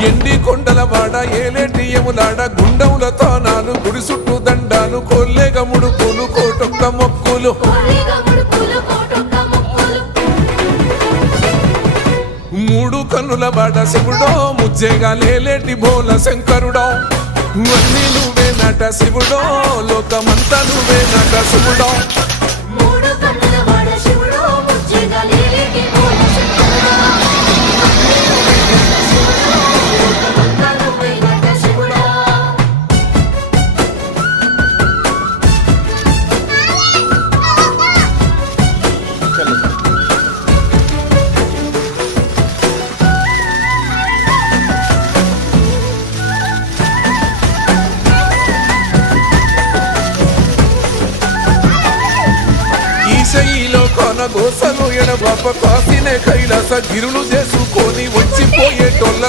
ఎండి కొండల వాడ ఏలేటి ఎములాడ గుండముల తానాలు గుడి చుట్టూ దండాలు కొల్లేగ ముడుపులు కోటొక్క మొక్కులు మూడు కన్నుల బాడ శివుడో ముజ్జేగా లేలేటి బోల శంకరుడో అన్నీ నువ్వే నట శివుడో లోకమంతా నువ్వే నట శివుడో ఈశయిలో కొన గోసలు ఎడబాప కాసినే కైలాస గిరులు చేసుకొని వచ్చిపోయేటోళ్ళ